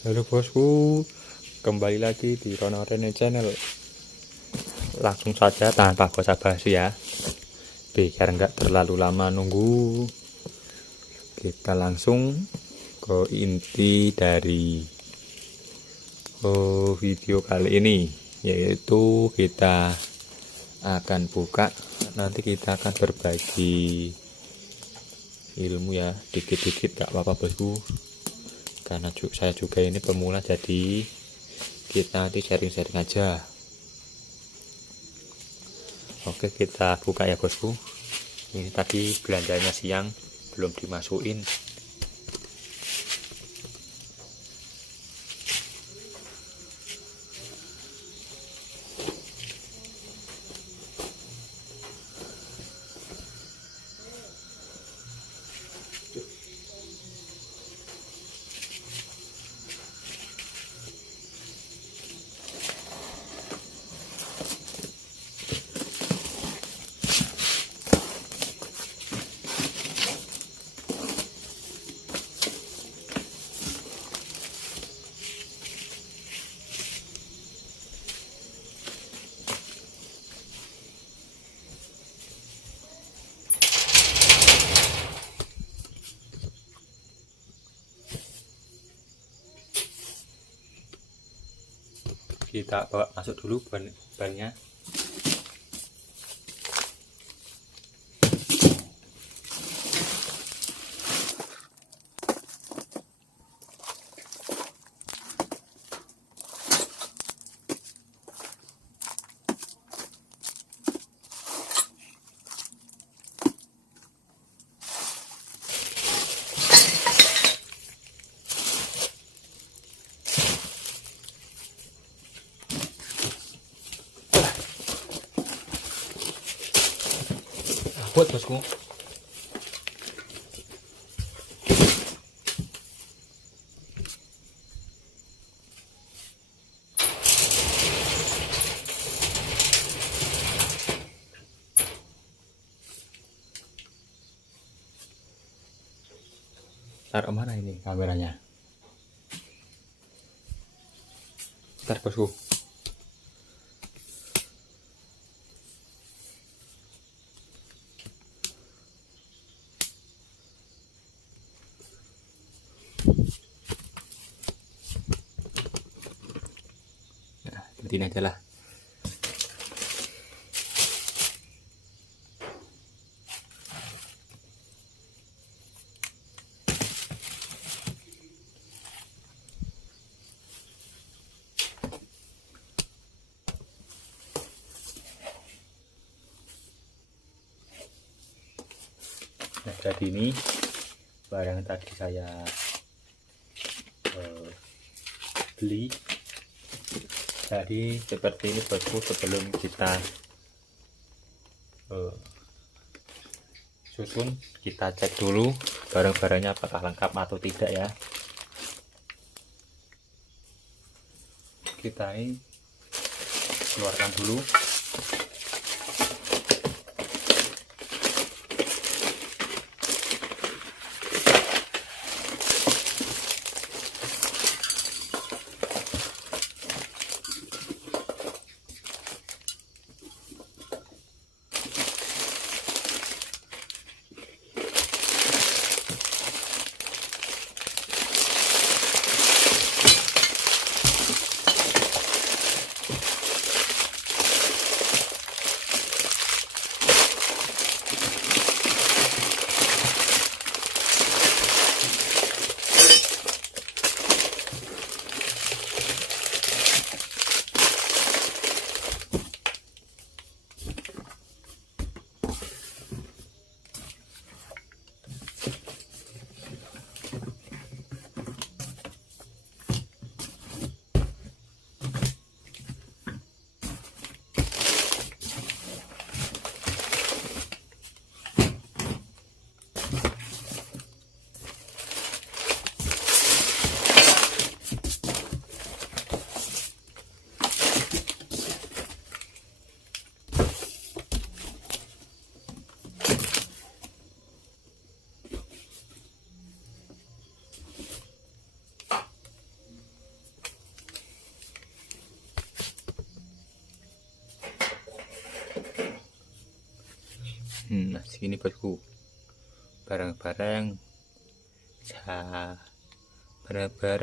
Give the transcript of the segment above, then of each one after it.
Halo bosku, kembali lagi di Rono Rene Channel. Langsung saja tanpa basa-basi ya, biar nggak terlalu lama nunggu. Kita langsung ke inti dari video kali ini, yaitu kita akan buka. Nanti kita akan berbagi ilmu ya, dikit-dikit gak apa-apa bosku, karena saya juga ini pemula, jadi kita nanti sharing-sharing aja. Oke, kita buka ya bosku. Ini tadi belanjanya siang belum dimasukin. Kita bawa masuk dulu bannya. Buat bosku. Taruh mana ini kameranya? Ntar bosku. Nah, ini aja lah. Nah, jadi ini barang tadi saya beli. Jadi seperti ini bosku, sebelum kita susun, kita cek dulu barang-barangnya apakah lengkap atau tidak ya. Kita ini keluarkan dulu. Nah, sini bosku, barang-barang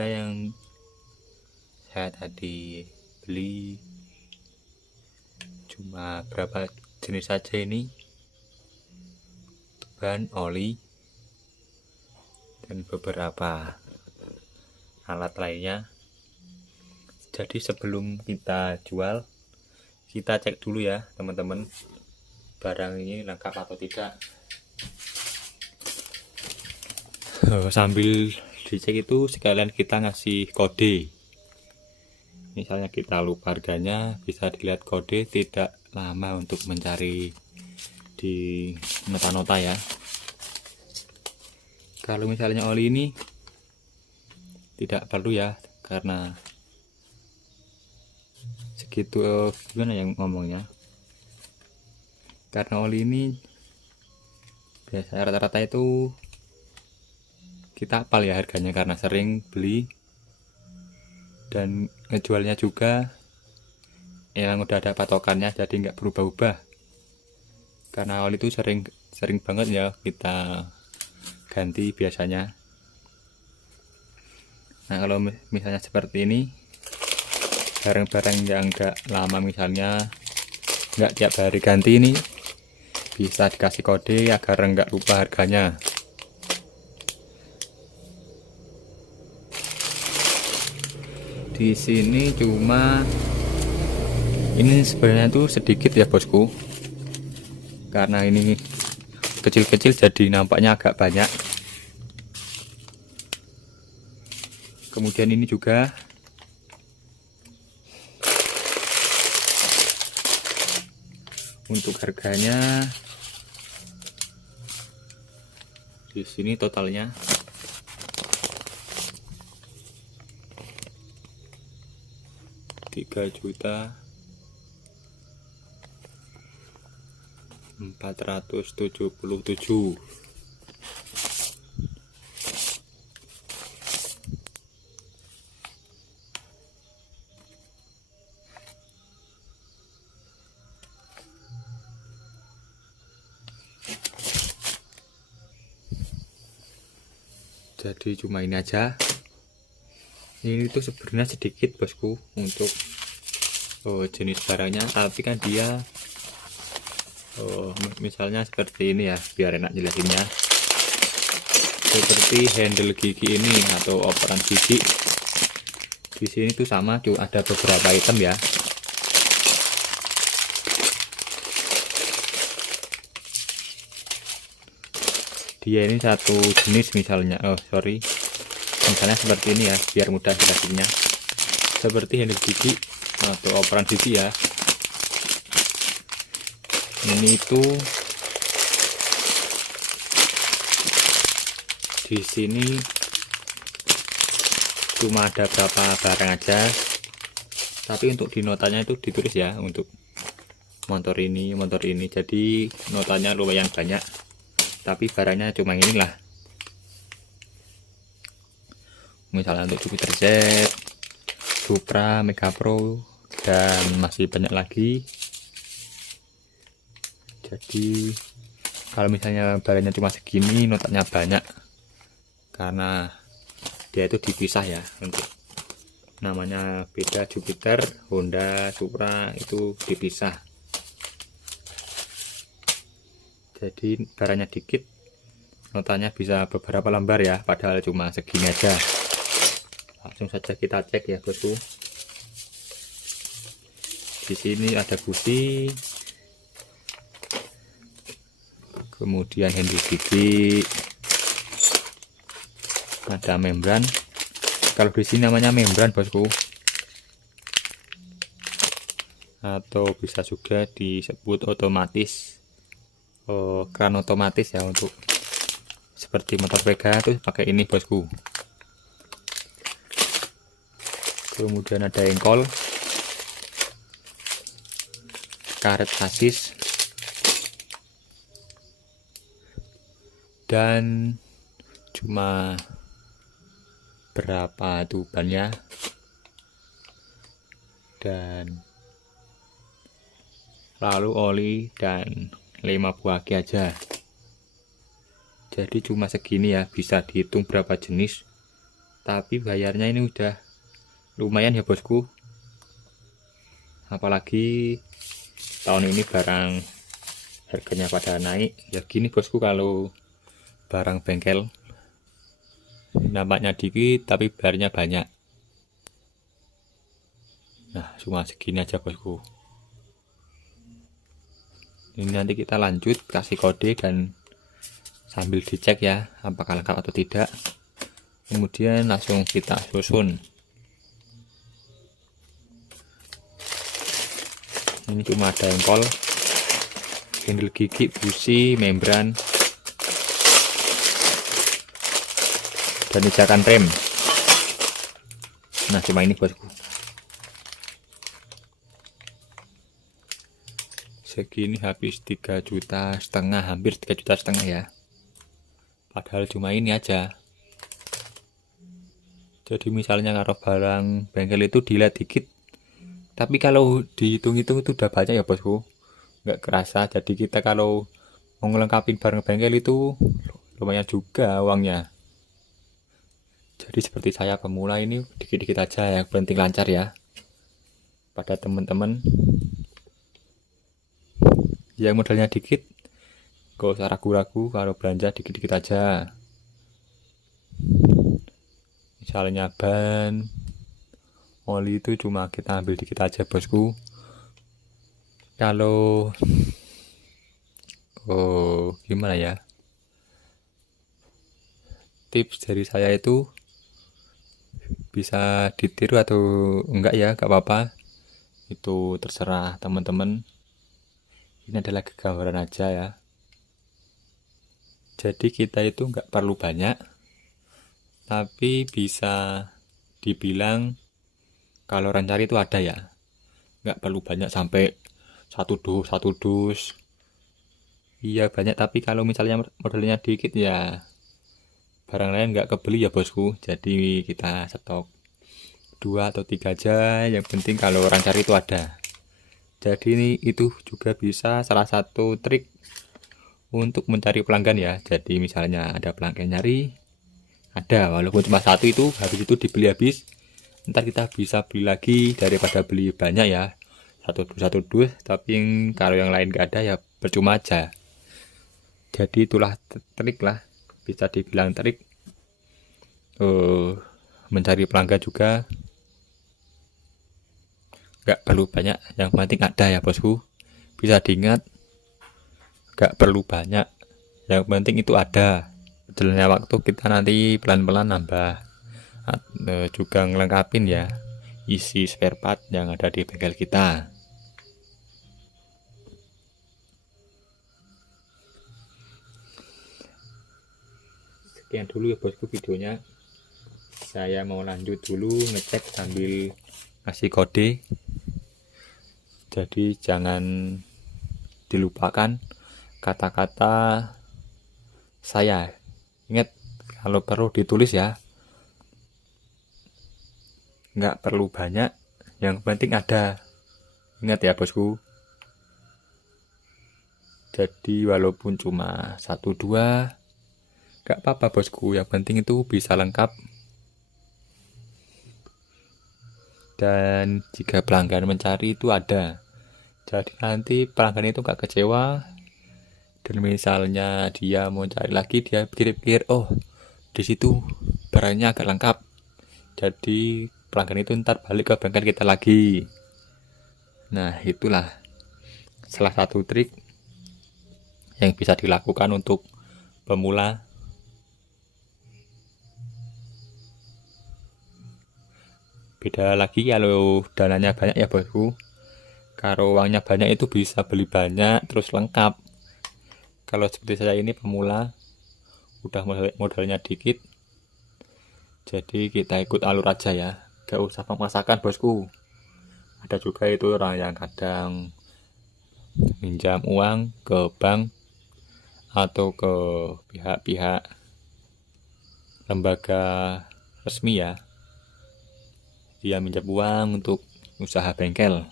yang saya tadi beli cuma berapa jenis saja ini, ban, oli, dan beberapa alat lainnya. Jadi sebelum kita jual, kita cek dulu ya teman-teman, barang ini lengkap atau tidak. Sambil dicek itu sekalian kita ngasih kode. Misalnya kita lupa harganya, bisa dilihat kode, tidak lama untuk mencari di nota-nota ya. Kalau misalnya oli ini tidak perlu ya, karena segitu gimana yang ngomongnya, karena oli ini biasa rata-rata itu kita hafal ya harganya, karena sering beli dan ngejualnya juga yang udah ada patokannya, jadi nggak berubah-ubah. Karena oli itu sering banget ya kita ganti biasanya. Nah, kalau misalnya seperti ini, barang-barang yang nggak lama, misalnya nggak tiap hari ganti, ini bisa dikasih kode agar nggak lupa harganya. Di sini cuma ini sebenarnya tuh sedikit ya bosku, karena ini kecil-kecil jadi nampaknya agak banyak. Kemudian ini juga untuk harganya di sini totalnya 3.477.000. Jadi cuma ini aja. Ini tuh sebenarnya sedikit bosku untuk jenis barangnya, tapi kan dia misalnya seperti ini ya, biar enak jelasinnya. Seperti handle gigi ini atau operan gigi, di sini tuh sama, cuma ada beberapa item ya. Dia ini satu jenis misalnya, misalnya seperti ini ya, biar mudah jelasinnya. Seperti handle gigi atau operan gigi ya. Ini itu di sini cuma ada berapa barang aja, tapi untuk di notanya itu ditulis ya untuk motor ini. Jadi notanya lumayan banyak, tapi barangnya cuma inilah. Misalnya untuk Jupiter Z, Supra, Mega Pro, dan masih banyak lagi. Jadi kalau misalnya barangnya cuma segini, notanya banyak, karena dia itu dipisah ya, untuk namanya beda. Jupiter, Honda, Supra itu dipisah. Jadi barangnya dikit, notanya bisa beberapa lembar ya, padahal cuma segini aja. Langsung saja kita cek ya bosku. Di sini ada busi, kemudian handle gigi, ada membran. Kalau di sini namanya membran bosku, atau bisa juga disebut otomatis, kran otomatis ya. Untuk seperti motor Vega itu pakai ini bosku. Kemudian ada engkol, karet sasis, dan cuma berapa tubannya, dan lalu oli dan 5 buah aki aja. Jadi cuma segini ya, bisa dihitung berapa jenis. Tapi bayarnya ini udah lumayan ya bosku. Apalagi tahun ini barang harganya pada naik. Ya gini bosku, kalau barang bengkel nampaknya dikit tapi bayarnya banyak. Nah cuma segini aja bosku. Ini nanti kita lanjut kasih kode dan sambil dicek ya apakah lengkap atau tidak. Kemudian langsung kita susun. Ini cuma ada engkol, handle gigi, busi, membran, dan pijakan rem. Nah cuma ini bosku. Segini habis 3,5 juta, hampir 3,5 juta ya. Padahal cuma ini aja. Jadi misalnya naruh barang bengkel itu dilihat dikit, tapi kalau dihitung-hitung itu udah banyak ya bosku. Nggak kerasa. Jadi kita kalau mau ngelengkapin barang bengkel itu lumayan juga uangnya. Jadi seperti saya pemula ini dikit-dikit aja, yang penting lancar ya. Pada teman-teman yang modalnya dikit, gak usah ragu-ragu, kalau belanja dikit-dikit aja. Misalnya ban, oli itu cuma kita ambil dikit aja bosku. Kalau gimana ya, tips dari saya itu bisa ditiru atau enggak ya, gak apa-apa, itu terserah teman-teman. Ini adalah gambaran aja ya. Jadi kita itu nggak perlu banyak, tapi bisa dibilang kalau rencar itu ada ya. Nggak perlu banyak sampai satu dus. Iya banyak, tapi kalau misalnya modelnya dikit ya barang lain nggak kebeli ya bosku. Jadi kita stok 2 atau 3 aja. Yang penting kalau rencar itu ada. Jadi ini itu juga bisa salah satu trik untuk mencari pelanggan ya. Jadi misalnya ada pelanggan nyari, ada walaupun cuma satu, itu habis itu dibeli habis. Ntar kita bisa beli lagi daripada beli banyak ya. Satu dus, tapi kalau yang lain gak ada ya percuma aja. Jadi itulah trik lah, bisa dibilang trik mencari pelanggan juga. Gak perlu banyak, yang penting ada ya bosku. Bisa diingat, gak perlu banyak, yang penting itu ada. Berjalannya waktu kita nanti pelan-pelan nambah, juga ngelengkapin ya isi spare part yang ada di bengkel kita. Sekian dulu ya bosku videonya. Saya mau lanjut dulu ngecek sambil ngasih kode. Jadi jangan dilupakan kata-kata saya. Ingat, kalau perlu ditulis ya. Nggak perlu banyak, yang penting ada. Ingat ya bosku. Jadi walaupun cuma 1-2, nggak apa-apa bosku. Yang penting itu bisa lengkap. Dan jika pelanggan mencari itu ada. Jadi nanti pelanggan itu gak kecewa. Dan misalnya dia mau cari lagi, dia pikir-pikir, oh di situ barangnya agak lengkap. Jadi pelanggan itu ntar balik ke bengkel kita lagi. Nah itulah salah satu trik yang bisa dilakukan untuk pemula. Beda lagi kalau dananya banyak ya bosku. Kalau uangnya banyak itu bisa beli banyak terus lengkap. Kalau seperti saya ini pemula, udah modalnya dikit, jadi kita ikut alur aja ya, gak usah memaksakan bosku. Ada juga itu orang yang kadang minjam uang ke bank atau ke pihak-pihak lembaga resmi ya, dia minjam uang untuk usaha bengkel.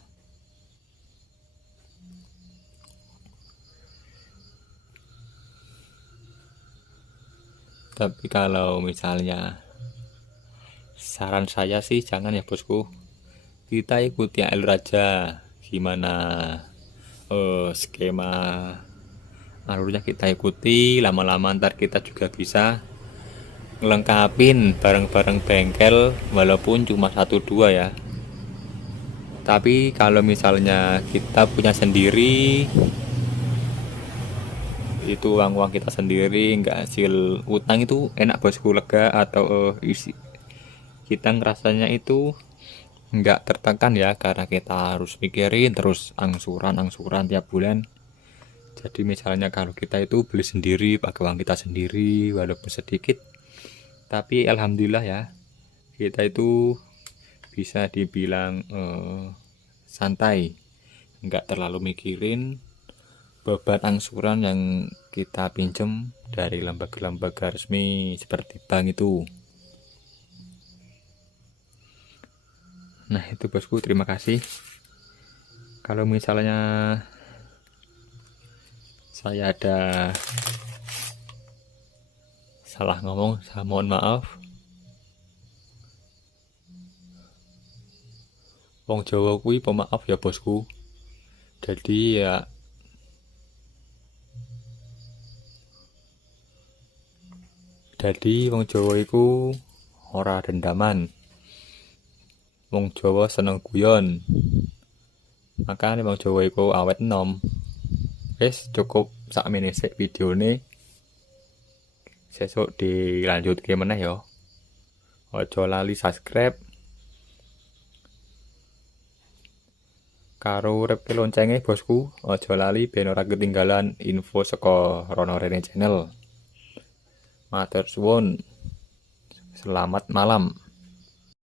Tapi kalau misalnya saran saya sih jangan ya bosku, kita ikuti alur aja, gimana skema alurnya kita ikuti, lama-lama ntar kita juga bisa ngelengkapin barang-barang bengkel walaupun cuma 1-2 ya. Tapi kalau misalnya kita punya sendiri, itu uang kita sendiri, nggak hasil utang, itu enak bosku, lega atau isi kita ngerasanya itu nggak tertekan ya, karena kita harus mikirin terus angsuran tiap bulan. Jadi misalnya kalau kita itu beli sendiri pakai uang kita sendiri walaupun sedikit, tapi alhamdulillah ya, kita itu bisa dibilang santai, nggak terlalu mikirin beban angsuran yang kita pinjem dari lembaga-lembaga resmi seperti bank itu. Nah itu bosku, terima kasih. Kalau misalnya saya ada salah ngomong, saya mohon maaf. Wong Jawa kuwi pemaaf ya bosku. Jadi wong Jawa iku ora dendaman. Wong Jawa seneng guyon. Makanya wong Jawa iku awet enom. Wis cukup sakmene sik videone. Sesuk dilanjutke meneh ya. Aja lali subscribe. Karo uripke loncenge bosku. Aja lali ben ora ketinggalan info saka Rono Rene Channel. Matur suwun. Selamat malam.